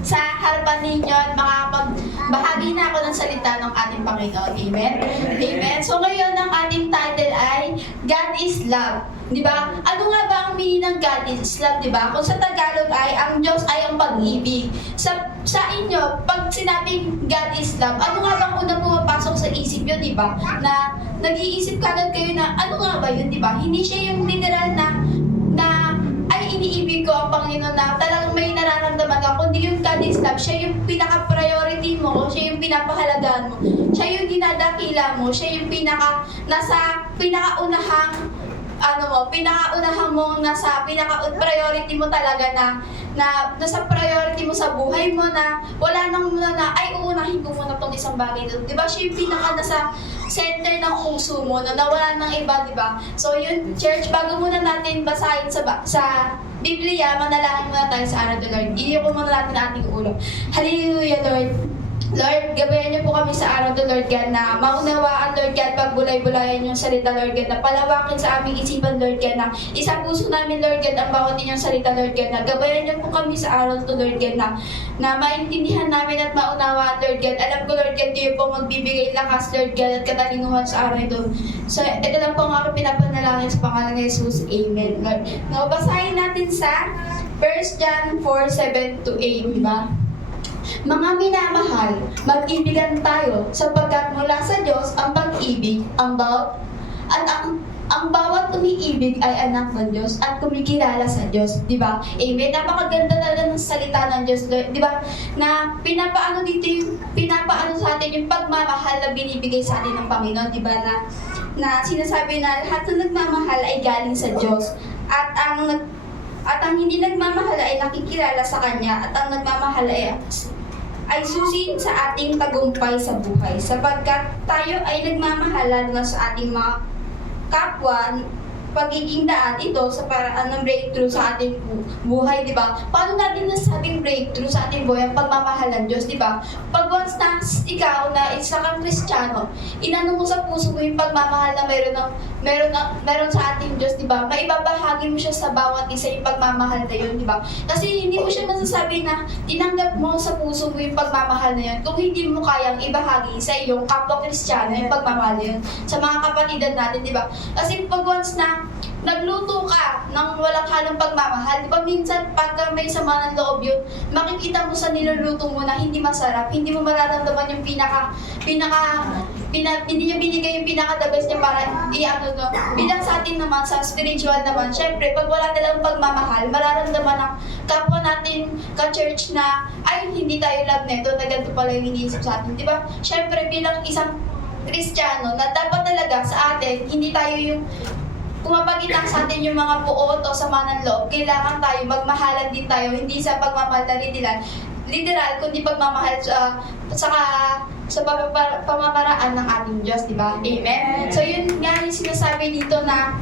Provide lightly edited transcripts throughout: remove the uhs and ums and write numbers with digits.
sa harapan ninyo at makapagbahagi na ako ng salita ng ating Panginoon. Amen? Amen. So ngayon ang ating title ay God is Love. Di ba? Ano nga ba ang meaning ng God is Love? Di ba? Kung sa Tagalog ay ang Diyos ay ang pag-ibig. Sa inyo, pag sinabing God is Love, ano nga bang unang pumapasok sa isip nyo, di ba? Na nag-iisip kagad kayo na ano nga ba yun, di ba? Hindi siya yung literal na ay iniibig ko ang Panginoon na talagang may nararamdaman ka, kundi yung God is Love, siya yung pinaka-priority mo, siya yung pinapahalagaan mo, siya yung dinadakila mo, siya yung nasa pinakaunahang nasa pinaka-priority mo talaga na nasa priority mo sa buhay mo na wala nang muna na, ay uunahin ko muna tong isang bagay dito. Diba siya yung nasa center ng puso mo na nawala ng iba, diba? So yun, church, bago muna natin basahin sa Biblia, manalangin muna tayo sa araw ng Lord. Iiyak ko muna natin ang ating ulo. Hallelujah, Lord. Lord, gabayan niyo po kami sa araw to Lord God na maunawaan Lord God pagbulay-bulayan yung salita Lord God na palawakin sa aming isipan Lord God na isang puso namin Lord God ang bawat inyong salita Lord God na gabayan niyo po kami sa araw to Lord God na maintindihan namin at maunawaan Lord God. Alam ko Lord God kayo po magbibigay lakas Lord God at katalinuhan sa araw ito. So ito lang po ang aking pinapanalangin sa pangalan ni Jesus. Amen Lord. Now basahin natin sa 1 John 4:7-8, di ba? Mga minamahal, mag-ibigan tayo sapagkat mula sa Diyos ang pag-ibig, ang bawat umiibig ay anak ng Diyos at kumikilala sa Diyos, di ba? Amen. Napakaganda talaga ng salita ng Diyos, di ba? Na pinapaano sa atin yung pagmamahal na binibigay sa atin ng Panginoon, di ba? Na sinasabi na lahat ng nagmamahal ay galing sa Diyos at ang hindi nagmamahal ay nakikilala sa Kanya at ang nagmamahal ay susi sa ating tagumpay sa buhay sapagkat tayo ay nagmamahalan na sa ating mga kapwa pagiging daan ito sa paraan ng breakthrough sa ating buhay, di ba? Paano natin nasabing breakthrough sa ating buhay ang pagmamahal ng Diyos, di ba? Pag once na ikaw na isa kang Kristiyano, inano mo sa puso mo yung pagmamahal na meron sa ating Diyos, di ba? Maibabahagi mo siya sa bawat isa yung pagmamahal na yun, di ba? Kasi hindi mo siya masasabi na tinanggap mo sa puso mo yung pagmamahal na yun kung hindi mo kayang ibahagi sa iyong kapwa Kristiyano yung pagmamahal na yun sa mga kapatidan natin, di ba? Kasi pag once na nagluto ka ng walang halong pagmamahal, di ba minsan pagka may sama ng loob yun, makikita mo sa niluluto mo na hindi masarap, hindi mo mararamdaman yung hindi niya binigay yung pinaka-the best niya para bilang sa atin naman, sa spiritual naman, syempre, pag wala talagang pagmamahal, mararamdaman ng kapwa natin ka-church na, ay, hindi tayo love neto, na ganito pala yung iniisip sa atin, di ba? Syempre, bilang isang Kristiyano, na dapat talaga sa atin, hindi tayo yung kumapagitang sa atin yung mga puot o sama ng loob, kailangan tayo, magmahalan din tayo, hindi sa pagmamahal na literal, kundi pagmamahal sa pamamaraan ng ating Diyos, di ba? Amen? So yun nga yung sinasabi dito na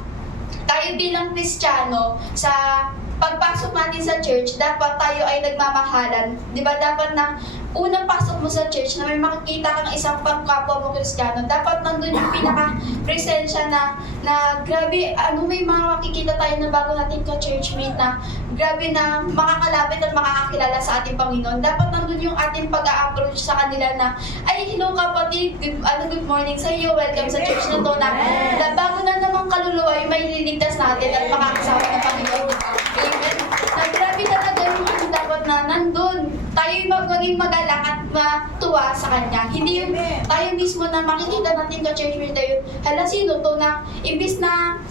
tayo bilang Kristiyano, sa pagpasok natin sa church, dapat tayo ay nagmamahalan. Di ba? Dapat na unang pasok mo sa church na may makikita kang isang pagkapwa mo Kristiyano, dapat nandun yung pinaka-presensya na grabe, may mga makikita tayo na bago natin ka-churchmate na grabe na makakalapit at makakakilala sa ating Panginoon. Dapat nandun yung ating pag-a-approach sa kanila na, ay, hello kapatid, good morning sa iyo, welcome sa church na to na bago na namang kaluluwa yung may liligtas natin at makakasama ng Panginoon. Amen. Na grabe talaga yung dapat na nandun. Tayo maging magalak at matuwa sa Kanya. Hindi yung tayo mismo na makikita natin ka-churchmate tayo, hala sino to na imbis na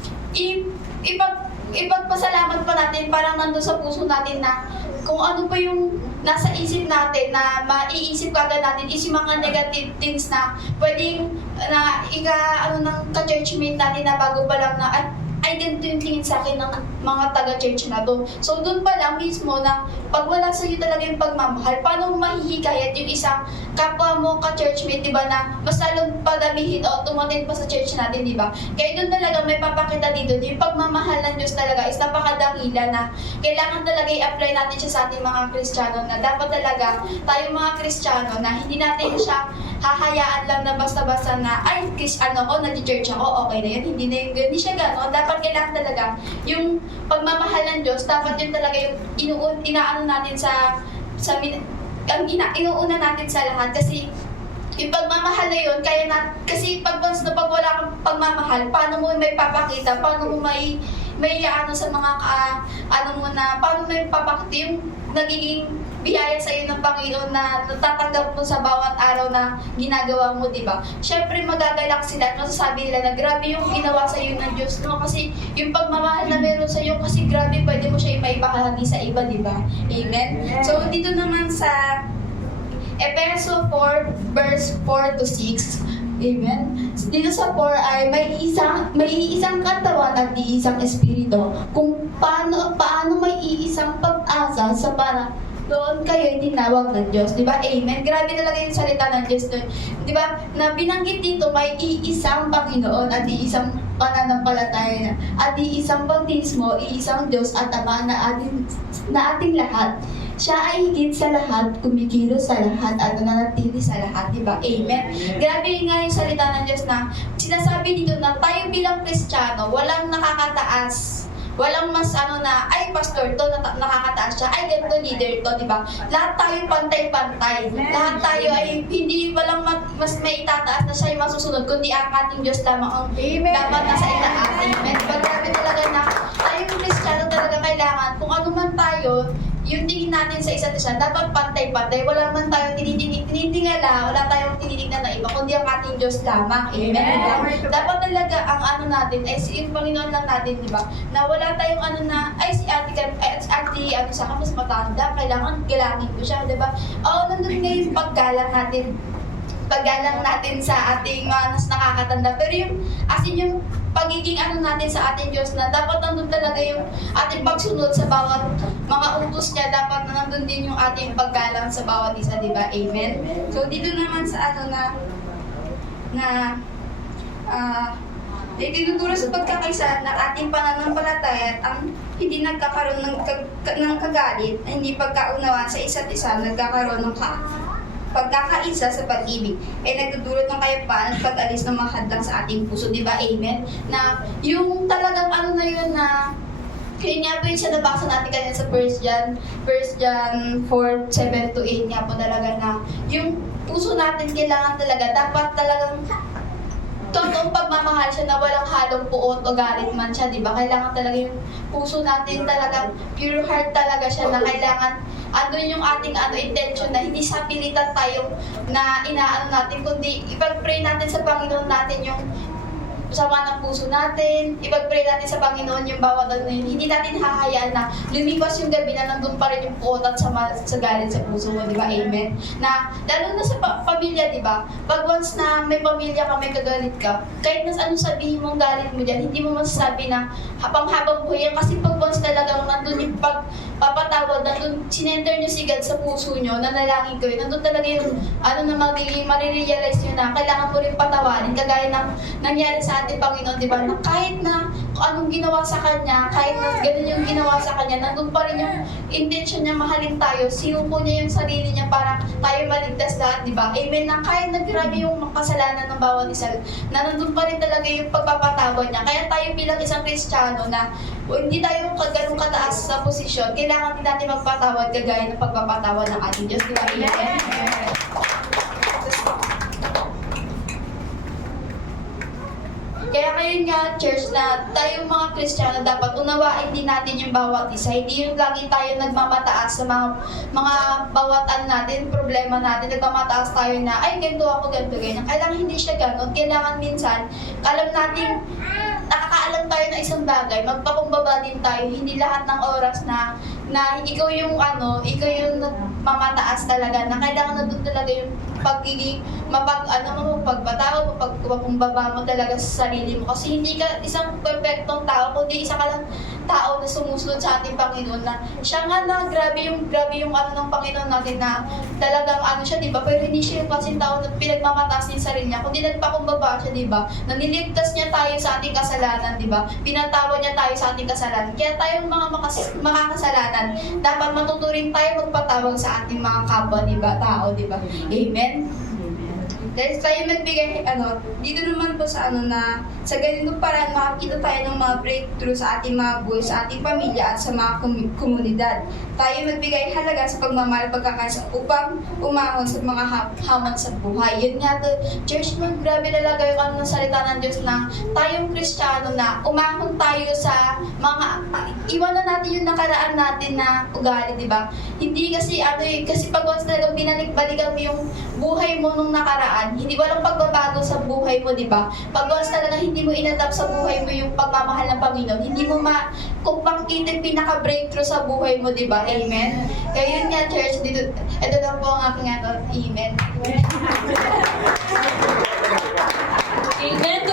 ipagpasalamat pa natin, parang nandun sa puso natin na kung ano pa yung nasa isip natin na maiisip kagad natin is yung mga negative things na pwedeng ng ka-churchmate natin na bago pa lang na ay ganito yung tingin sa akin ng mga taga-church na to. So doon pa lang mismo na pag wala sa iyo talaga yung pagmamahal, paano mo mahihikayat yung isang kapwa mo ka-churchmate, di ba, na mas lalong padamihin o tumatin pa sa church natin, di ba? Kaya doon talaga may papakita dito, yung pagmamahal ng Diyos talaga is napakadakila na kailangan talaga i-apply natin siya sa ating mga Kristiyano na dapat talaga tayong mga Kristiyano na hindi natin siya hahayaan lang na basta-basta na ay, nag-church ako, okay na yun, hindi siya gano'n. Dapat kailangan talaga yung pagmamahal ng Diyos, dapat yun talaga yung inaano natin sa inuuna natin sa lahat kasi yung pagmamahal na yun, kasi pag once na pag wala kang pagmamahal, paano mo may papakita, paano mo may ano sa mga paano mo may papakita yung nagiging biyaya sa iyo ng Panginoon na natatanggap mo sa bawat araw na ginagawa mo, di ba? Siyempre magagalak sila at masasabi nila na grabe yung ginawa sa iyo ng Diyos, no? Kasi yung pagmamahal na meron sa iyo, kasi grabe pwede mo siya ipaibahagi sa iba, di ba? Amen? So dito naman sa Efeso 4 verse 4 to 6. Amen. Dito sa 4 ay may iisang katawan at iisang espiritu. Kung paano may iisang pag-asa sa para doon kayo tinawag ng Diyos. Di ba? Amen. Grabe talaga yung salita ng Diyos doon. Di ba? Na binanggit dito may iisang Panginoon at iisang pananampalataya at iisang bautismo, iisang Diyos at Ama na ating lahat. Siya ay higit sa lahat, kumikilos sa lahat, at nananatili sa lahat, di ba? Amen. Grabe nga yung salita ng Diyos na sinasabi dito na tayo bilang Kristiyano, walang nakakataas. Walang mas ay pastor to, nakakataas siya, ay ganito leader to, di ba? Lahat tayo pantay-pantay. Lahat tayo ay hindi walang mas may itataas na siya yung masusunod, kundi ang ating Diyos lamang ang dapat nasa itaas. Amen. Grabe talaga na tayong Kristiyano talaga kailangan, kung ano man tayo, yung tingin natin sa isa't isa, dapat pantay-pantay. Wala man tayong tinitingala, wala tayong tinitingnan na iba, kundi ang ating Diyos lamang. Amen. Dapat talaga ang natin, ay yung Panginoon lang natin, di ba? Na wala tayong ay si ate, sa mas matanda, kailangan galangin ko siya, di ba? Oo, nandun nga yung paggalang natin sa ating mas nakakatanda. Pero yung pagiging natin sa ating Diyos na dapat nandun talaga yung ating pagsunod sa bawat mga utos niya, dapat na nandun din yung ating paggalang sa bawat isa, di ba? Amen? So, dito naman sa tinuturo sa pagkakaisa ng ating pananampalataya at ang hindi nagkakaroon ng kagalit, hindi pagkaunawaan sa isa't isa, nagkakaroon ng pagkakaisa sa pag-ibig ay nagdudulot ng kayapaan at pag-alis ng mga hadlang sa ating puso, di ba? Amen? Na yung talagang na yun na yun nga po yung sa nabasa natin kanina sa 1 John 4, 7 to 8 nga po talaga na yung puso natin kailangan talaga, dapat talagang totoong pagmamahal siya na walang halong puot o galit man siya, di ba? Kailangan talaga yung puso natin talaga, pure heart talaga siya na kailangan andun yung ating intention na hindi sa pilitan tayo na natin, kundi ipag-pray natin sa Panginoon natin yung sama ng puso natin, ipag-pray natin sa Panginoon yung bawat hindi natin hahayaan na lumipas yung gabi na nandun pa rin yung puot at sama sa galit sa puso mo, di ba? Amen? Na, lalo na sa pamilya, di ba? Pag once na may pamilya ka, may kagalit ka, kahit na anong sabihin mong galit mo dyan, hindi mo masasabi na habang buhay yan, kasi pag once talagang nandun yung pagpapatawad, nandun sinenter nyo si God sa puso nyo, nanalangin ko yun, nandun talaga yung na magiging marirealize nyo na kailangan mo rin patawarin, kagaya ng nangyari sa ating Panginoon, di ba? Na kahit na kung anong ginawa sa Kanya, kahit na ganun yung ginawa sa Kanya, nandun pa rin yung intention niya mahalin tayo, sinuko niya yung sarili niya para tayo maligtas lahat, di ba? Amen. Na kahit naggrabe yung kasalanan ng bawat isa, na nandun pa rin talaga yung pagpapatawad niya. Kaya tayo bilang isang Kristiyano na hindi tayo ganun kataas sa posisyon, kailangan din natin magpatawad kagaya ng pagpapatawad ng ating Diyos, di ba? Amen. Kaya ngayon nga, church, na tayong mga Kristiyano, dapat unawain din natin yung bawat isa. Hindi yung lagi tayo nagmamataas sa mga bawat natin, problema natin, nagmamataas tayo na, ay, ganito ako, ganito, ganyan. Kailangan hindi siya ganun. Kailangan minsan, alam natin, nakakaalam tayo ng isang bagay, magpakumbaba din tayo. Hindi lahat ng oras na ikaw yung mamataas talaga, na kailangan na doon talaga yung pagiging pagpatawad mo, pagkumbaba mo talaga sa sarili mo, kasi hindi ka isang perfectong tao, kundi isa ka lang tao na sumusunod sa ating Panginoon, na siya nga na grabe yung ng Panginoon natin, na talagang siya, di ba? Pero hindi siya yung kasing tao na pinagmamataas niya yung sarili niya, kundi nagpakumbaba siya, di ba? Naniligtas niya tayo sa ating kasalanan, di ba? Pinatawad niya tayo sa ating kasalanan. Kaya tayong mga makakasalanan, dapat matuturing tayo magpatawag sa ating mga kapwa, di ba? Tao, di ba? Amen? Dahil tayo magbigay, dito naman po sa sa ganitong paraan makakita tayo ng mga breakthrough sa ating mga buhay, sa ating pamilya at sa mga komunidad. Tayo magbigay halaga sa pagmamahal, pagkakaisa upang umahon sa mga hamon sa buhay. Yun nga to, church mo, grabe talaga yung ng salita ng Diyos na tayong Kristiyano na umahon tayo sa mga, iwanan natin yung nakaraan natin na ugali, di ba? Hindi kasi kasi pag once talaga binalik-balikan mo yung buhay mo nung nakaraan, hindi walang pagbabago sa buhay mo, di ba? Pag once talaga hindi mo inadapt sa buhay mo yung pagmamahal ng Panginoon, hindi mo kung pangkitin pinaka-breakthrough sa buhay mo, di ba? Amen? Kaya yun nga, church, ito lang po ang aking Amen. Amen.